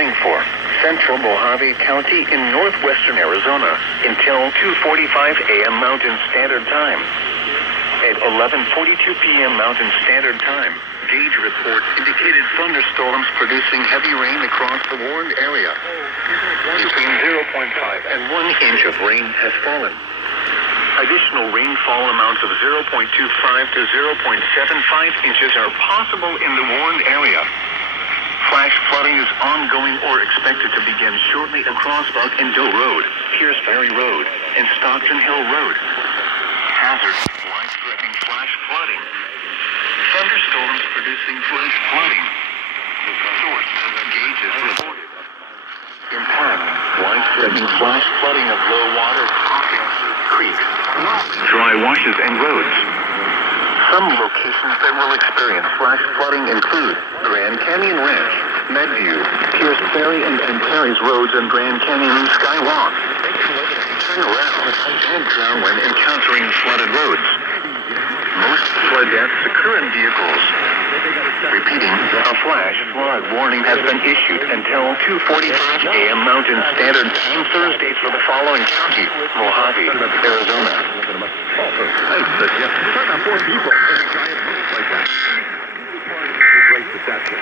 warning for central Mojave County in northwestern Arizona until 2:45 a.m. Mountain Standard Time. At 11:42 p.m. Mountain Standard Time, gauge reports indicated thunderstorms producing heavy rain across the warned area. Between 0.5 and 1 inch of rain has fallen. Additional rainfall amounts of 0.25 to 0.75 inches are possible in the warned area. Flash flooding is ongoing or expected to begin shortly across Buck and Doe Road, Pierce Ferry Road, and Stockton Hill Road. Hazard: life-threatening flash flooding. Thunderstorms producing flash flooding. Source: gauges reported. Impact: life-threatening flash flooding of low water crossings, creeks, dry washes, and roads. Some locations that will experience flash flooding include Grand Canyon Ranch, Medview, Pierce Ferry and Perry's Roads, and Grand Canyon Skywalk. Turn around and drown when encountering flooded roads. Most flood deaths occur in vehicles. Repeating, a flash flood warning has been issued until 2:45 a.m. Mountain Standard Time Thursday for the following county: Mojave, Arizona. Four people in a giant roof like that. Great deception.